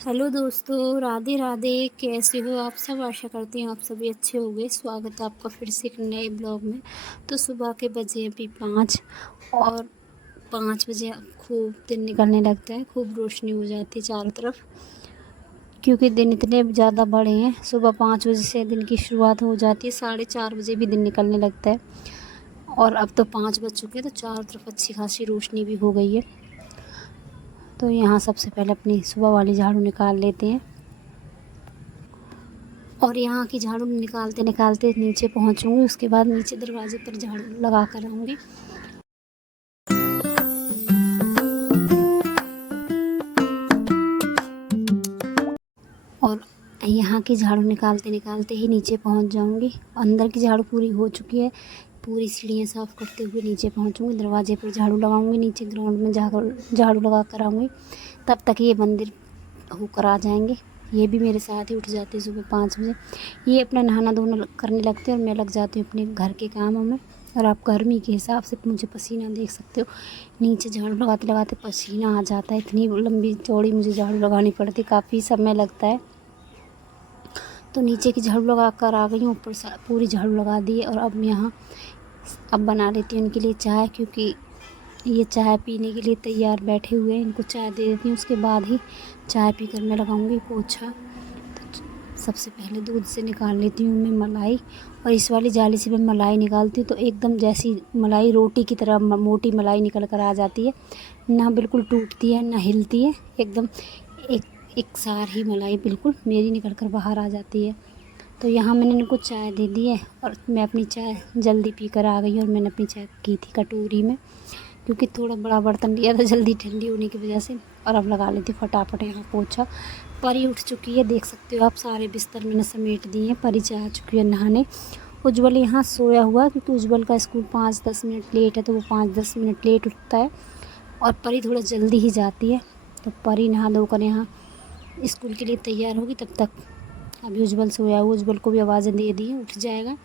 Hello दोस्तों, राधे राधे। कैसे हो आप सब? आशा करती हूँ आप सभी अच्छे होंगे। स्वागत है आपका फिर से एक नए ब्लॉग में। तो सुबह के बजे अभी 5 और 5 बजे खूब दिन निकलने लगता है, खूब रोशनी हो जाती है चारों तरफ, क्योंकि दिन इतने ज़्यादा बड़े हैं। सुबह 5 बजे से दिन की शुरुआत हो जाती है, 4:30 बजे भी दिन निकलने लगता है। और अब तो 5 बज चुके हैं, तो चारों तरफ अच्छी खासी रोशनी भी हो गई है। तो यहाँ सबसे पहले अपनी सुबह वाली झाड़ू निकाल लेते हैं, और यहाँ की झाड़ू निकालते निकालते नीचे पहुँचूँगी। उसके बाद नीचे दरवाजे पर झाड़ू लगा कर आऊँगी। और यहाँ की झाड़ू निकालते निकालते ही नीचे पहुँच जाऊँगी। अंदर की झाड़ू पूरी हो चुकी है, पूरी सीढ़ियाँ साफ़ करते हुए नीचे पहुँचूँगी। दरवाजे पर झाड़ू लगाऊँगी, नीचे ग्राउंड में झाड़ू लगा कर आऊँगी। तब तक ये मंदिर होकर आ जाएंगे। ये भी मेरे साथ ही उठ जाते हैं सुबह 5 बजे। ये अपना नहाना धोना करने लगते हैं और मैं लग जाती हूँ अपने घर के कामों में। और आप गर्मी के हिसाब से मुझे पसीना देख सकते हो, नीचे झाड़ू लगाते लगाते पसीना आ जाता है। इतनी लंबी चौड़ी मुझे झाड़ू लगानी पड़ती, काफ़ी समय लगता है। तो नीचे की झाड़ू लगा कर आ गई हूँ, ऊपर से पूरी झाड़ू लगा दी है। और अब बना लेती हूँ इनके लिए चाय, क्योंकि ये चाय पीने के लिए तैयार बैठे हुए हैं। इनको चाय दे देती हूँ, उसके बाद ही चाय पीकर मैं लगाऊंगी पोछा। तो सबसे पहले दूध से निकाल लेती हूँ मैं मलाई, और इस वाली जाली से मैं मलाई निकालती हूँ तो एकदम जैसी मलाई रोटी की तरह मोटी मलाई निकल कर आ जाती है। ना बिल्कुल टूटती है ना हिलती है, एकदम एक एक सार ही मलाई बिल्कुल मेरी निकल कर बाहर आ जाती है। तो यहाँ मैंने इनको चाय दे दी है, और मैं अपनी चाय जल्दी पी कर आ गई। और मैंने अपनी चाय की थी कटोरी में, क्योंकि थोड़ा बड़ा बर्तन लिया था जल्दी ठंडी होने की वजह से। और अब लगा लेती फटाफट यहाँ पोछा। परी उठ चुकी है, देख सकते हो आप, सारे बिस्तर मैंने समेट दिए हैं। परी जा चुकी है नहाने। उज्जवल यहाँ सोया हुआ, क्योंकि उज्जवल का स्कूल 5-10 मिनट लेट है, तो वो 5-10 मिनट लेट उठता है। और परी थोड़ा जल्दी ही जाती है। तो परी नहा धोकर यहाँ स्कूल के लिए तैयार होगी। तब तक अभी उज्जवल सोया हुआ, उज्जवल को भी आवाज़ें दे दी, उठ जाएगा।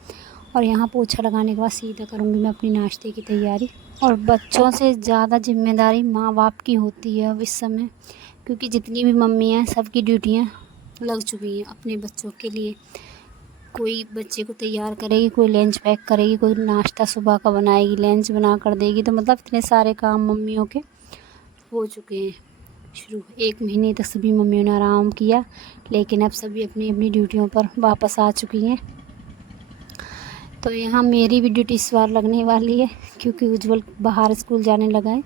और यहाँ पोछा लगाने के बाद सीधा करूँगी मैं अपनी नाश्ते की तैयारी। और बच्चों से ज़्यादा जिम्मेदारी माँ बाप की होती है अब इस समय, क्योंकि जितनी भी मम्मी हैं सबकी ड्यूटियाँ लग चुकी हैं अपने बच्चों के लिए। कोई बच्चे को तैयार करेगी, कोई लंच पैक करेगी, कोई नाश्ता सुबह का बनाएगी, लंच बना कर देगी। तो मतलब इतने सारे काम मम्मियों के हो चुके हैं शुरू। 1 महीने तक सभी मम्मियों ने आराम किया, लेकिन अब सभी अपनी अपनी ड्यूटियों पर वापस आ चुकी हैं। तो यहाँ मेरी भी ड्यूटी इस बार लगने वाली है, क्योंकि उज्जवल बाहर स्कूल जाने लगा है।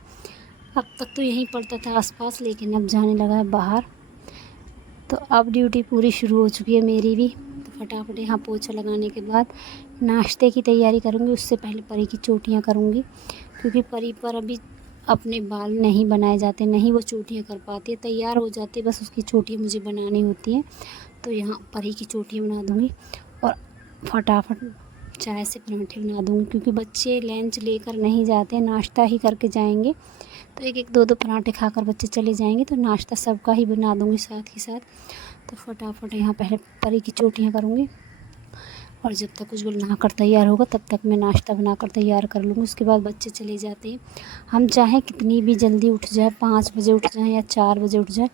अब तक तो यहीं पढ़ता था आसपास, लेकिन अब जाने लगा है बाहर। तो अब ड्यूटी पूरी शुरू हो चुकी है मेरी भी। तो फटाफट यहाँ पोछा लगाने के बाद नाश्ते की तैयारी करूँगी। उससे पहले परी की चोटियाँ करूँगी, क्योंकि परी पर अभी अपने बाल नहीं बनाए जाते, नहीं वो चोटियाँ कर पाती है। तैयार हो जाती है, बस उसकी चोटियाँ मुझे बनानी होती हैं। तो यहाँ परी की चोटियाँ बना दूँगी, और फटाफट चाय से पराठे बना दूँगी, क्योंकि बच्चे लंच लेकर नहीं जाते, नाश्ता ही करके जाएंगे। तो एक एक 2-2 पराठे खाकर बच्चे चले जाएंगे, तो नाश्ता सबका ही बना दूँगी साथ ही साथ। तो फटाफट यहाँ पहले परी की चोटियाँ करूँगी, और जब तक उज्जवल नहाकर तैयार होगा तब तक मैं नाश्ता बनाकर तैयार कर लूँगी। उसके बाद बच्चे चले जाते हैं। हम चाहे कितनी भी जल्दी उठ जाए, 5 बजे उठ जाएँ या 4 बजे उठ जाए,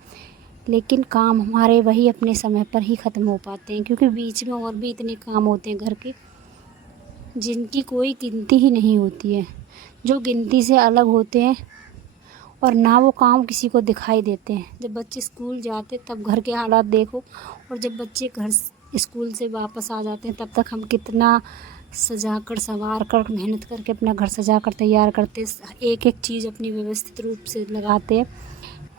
लेकिन काम हमारे वही अपने समय पर ही ख़त्म हो पाते हैं, क्योंकि बीच में और भी इतने काम होते हैं घर के, जिनकी कोई गिनती ही नहीं होती है, जो गिनती से अलग होते हैं, और ना वो काम किसी को दिखाई देते हैं। जब बच्चे स्कूल जाते तब घर के हालात देखो, और जब बच्चे स्कूल से वापस आ जाते हैं तब तक हम कितना सजा कर संवार कर मेहनत करके अपना घर सजा कर तैयार करते, एक एक चीज़ अपनी व्यवस्थित रूप से लगाते हैं।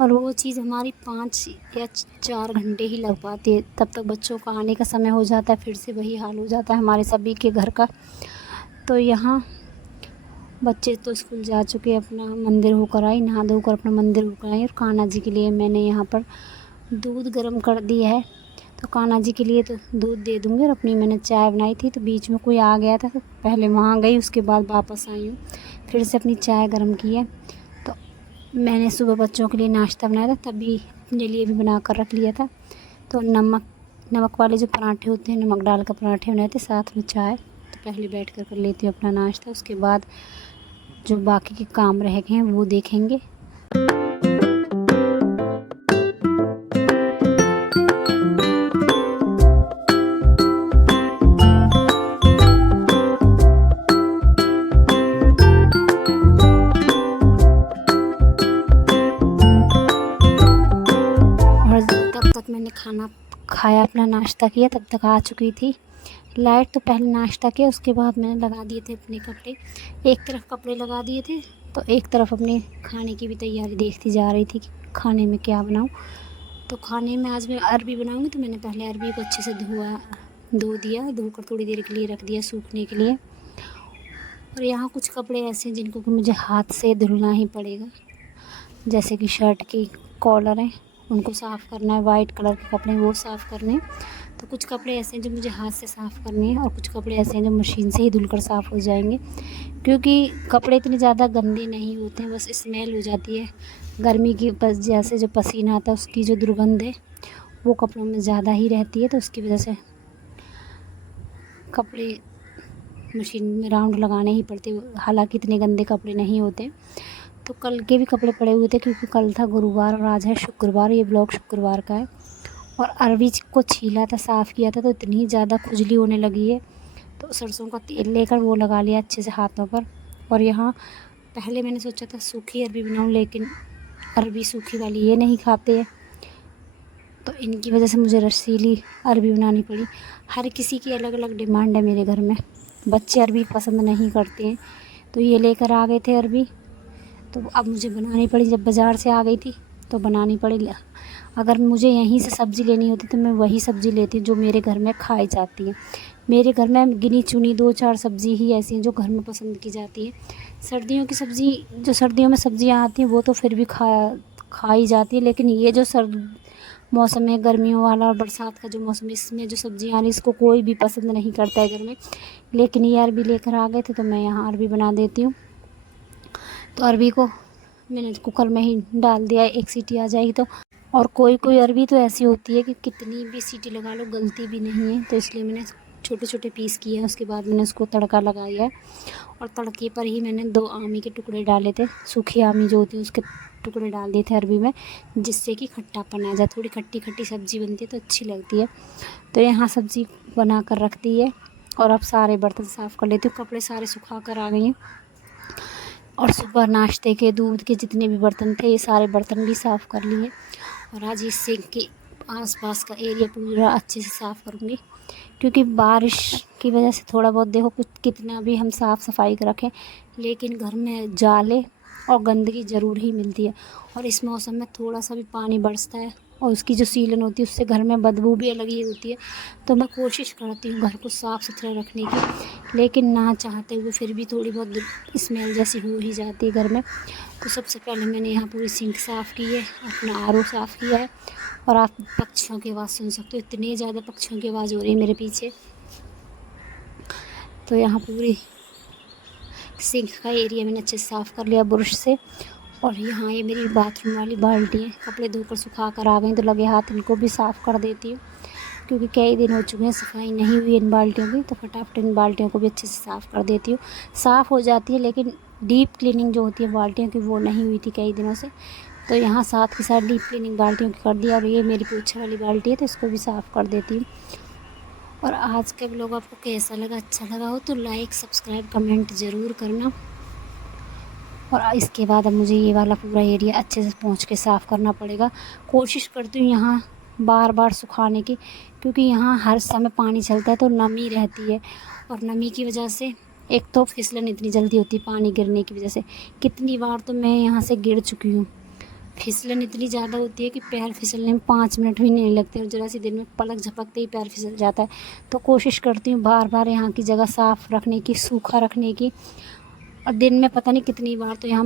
और वो चीज़ हमारी 5 या 4 घंटे ही लग पाती है। तब तक बच्चों का आने का समय हो जाता है, फिर से वही हाल हो जाता है हमारे सभी के घर का। तो यहाँ बच्चे तो स्कूल जा चुके, अपना मंदिर होकर आई, नहा धोकर अपना मंदिर होकर आई। और कान्हा जी के लिए मैंने यहाँ पर दूध गर्म कर दिया है, तो कान्हा जी के लिए तो दूध दे दूँगी। और अपनी मैंने चाय बनाई थी, तो बीच में कोई आ गया था, तो पहले वहाँ गई, उसके बाद वापस आई हूँ, फिर से अपनी चाय गर्म की है। तो मैंने सुबह बच्चों के लिए नाश्ता बनाया था, तभी अपने लिए भी बना कर रख लिया था। तो नमक वाले जो पराठे होते हैं, नमक डाल कर पराठे बनाए थे, साथ में चाय। तो पहले बैठ कर लेती हूँ अपना नाश्ता, उसके बाद जो बाकी के काम रह गए हैं वो देखेंगे। तक मैंने खाना खाया, अपना नाश्ता किया, तब तक आ चुकी थी लाइट। तो पहले नाश्ता किया, उसके बाद मैंने लगा दिए थे अपने कपड़े। एक तरफ कपड़े लगा दिए थे तो एक तरफ अपने खाने की भी तैयारी देखती जा रही थी कि खाने में क्या बनाऊँ। तो खाने में आज मैं अरबी बनाऊँगी। तो मैंने पहले अरबी को अच्छे से धो दिया, धोकर थोड़ी देर के लिए रख दिया सूखने के लिए। और यहाँ कुछ कपड़े ऐसे हैं जिनको कि मुझे हाथ से धुलना ही पड़ेगा, जैसे कि शर्ट की कॉलर हैं, उनको साफ़ करना है। वाइट कलर के कपड़े हैं, वो साफ़ करने हैं। तो कुछ कपड़े ऐसे हैं जो मुझे हाथ से साफ़ करने हैं और कुछ कपड़े ऐसे हैं जो मशीन से ही धुलकर साफ़ हो जाएंगे, क्योंकि कपड़े इतने ज़्यादा गंदे नहीं होते हैं, बस स्मेल हो जाती है गर्मी की। बस जैसे जो पसीना आता है उसकी जो दुर्गंध है वो कपड़ों में ज़्यादा ही रहती है, तो उसकी वजह से कपड़े मशीन में राउंड लगाने ही पड़ते। हालांकि इतने गंदे कपड़े नहीं होते। तो कल के भी कपड़े पड़े हुए थे, क्योंकि कल था गुरुवार और आज है शुक्रवार। ये ब्लॉग शुक्रवार का है। और अरबी को छीला था, साफ़ किया था, तो इतनी ज़्यादा खुजली होने लगी है। तो सरसों का तेल लेकर वो लगा लिया अच्छे से हाथों पर। और यहाँ पहले मैंने सोचा था सूखी अरबी बनाऊँ, लेकिन अरबी सूखी वाली ये नहीं खाते हैं, तो इनकी वजह से मुझे रसीली अरबी बनानी पड़ी। हर किसी की अलग अलग डिमांड है मेरे घर में। बच्चे अरबी पसंद नहीं करते हैं, तो ये लेकर आ गए थे अरबी, तो अब मुझे बनानी पड़ी। जब बाज़ार से आ गई थी तो बनानी पड़ी। अगर मुझे यहीं से सब्ज़ी लेनी होती तो मैं वही सब्ज़ी लेती जो मेरे घर में खाई जाती है। मेरे घर में गिनी चुनी 2-4 सब्ज़ी ही ऐसी हैं जो घर में पसंद की जाती है। सर्दियों की सब्ज़ी, जो सर्दियों में सब्ज़ियाँ आती हैं वो तो फिर भी खाई जाती है, लेकिन ये जो मौसम है गर्मियों वाला और बरसात का जो मौसम है, इसमें जो सब्ज़ियाँ आ रही इसको कोई भी पसंद नहीं करता है घर में। लेकिन ये अरबी लेकर आ गए थे तो मैं यहाँ अरबी बना देती हूँ। तो अरबी को मैंने कुकर में ही डाल दिया, 1 सीटी आ जाएगी तो। और कोई कोई अरबी तो ऐसी होती है कि कितनी भी सीटी लगा लो गलती भी नहीं है, तो इसलिए मैंने छोटे छोटे पीस किए हैं। उसके बाद मैंने उसको तड़का लगाया है, और तड़के पर ही मैंने 2 आमी के टुकड़े डाले थे। सूखी आमी जो होती है उसके टुकड़े डाल दिए थे अरबी में, जिससे कि खट्टापन आ जाए। थोड़ी खट्टी खट्टी सब्ज़ी बनती है तो अच्छी लगती है। तो यहाँ सब्ज़ी बना कर रख दी है, और अब सारे बर्तन साफ़ कर लेती हूँ। कपड़े सारे सुखा कर आ गई हैं, और सुबह नाश्ते के दूध के जितने भी बर्तन थे ये सारे बर्तन भी साफ़ कर लिए। और आज इस सिंक के आसपास का एरिया पूरा अच्छे से साफ़ करूँगी, क्योंकि बारिश की वजह से थोड़ा बहुत देखो कुछ कितना भी हम साफ़ सफाई रखें, लेकिन घर में जाले और गंदगी ज़रूर ही मिलती है। और इस मौसम में थोड़ा सा भी पानी बरसता है और उसकी जो सीलन होती है उससे घर में बदबू भी अलग ही होती है। तो मैं कोशिश करती हूँ घर को साफ़ सुथरा रखने की, लेकिन ना चाहते हुए फिर भी थोड़ी बहुत स्मेल जैसी हो ही जाती है घर में। तो सबसे पहले मैंने यहाँ पूरी सिंक साफ़ की है, अपना आरओ साफ़ किया है। और आप पक्षियों की आवाज़ सुन सकते हो, इतनी ज़्यादा पक्षियों की आवाज़ हो रही है मेरे पीछे। तो यहाँ पूरी सिंक का एरिया मैंने अच्छे से साफ़ कर लिया ब्रश से। और यहाँ ये मेरी बाथरूम वाली बाल्टी है, कपड़े धोकर सुखा कर आ गई तो लगे हाथ इनको भी साफ़ कर देती हूँ, क्योंकि कई दिन हो चुके हैं सफाई नहीं हुई इन बाल्टियों की। तो फटाफट इन बाल्टियों को भी अच्छे से साफ़ कर देती हूँ। साफ़ हो जाती है, लेकिन डीप क्लीनिंग जो होती है बाल्टियों की वो नहीं हुई थी कई दिनों से। तो यहाँ साथ के साथ डीप क्लीनिंग बाल्टियों की कर दिया। और ये मेरी पोछा वाली बाल्टी है तो इसको भी साफ़ कर देती हूँ। और आज का व्लॉग आपको कैसा लगा, अच्छा लगा हो तो लाइक सब्सक्राइब कमेंट ज़रूर करना। और इसके बाद अब मुझे ये वाला पूरा एरिया अच्छे से पोंछ के साफ़ करना पड़ेगा। कोशिश करती हूँ यहाँ बार बार सुखाने की, क्योंकि यहाँ हर समय पानी चलता है तो नमी रहती है। और नमी की वजह से एक तो फिसलन इतनी जल्दी होती है पानी गिरने की वजह से। कितनी बार तो मैं यहाँ से गिर चुकी हूँ। फिसलन इतनी ज़्यादा होती है कि पैर फिसलने में 5 मिनट भी नहीं लगते, और ज़रा सी देर में पलक झपकते ही पैर फिसल जाता है। तो कोशिश करती हूँ बार बार यहाँ की जगह साफ़ रखने की, सूखा रखने की। और दिन में पता नहीं कितनी बार तो यहाँ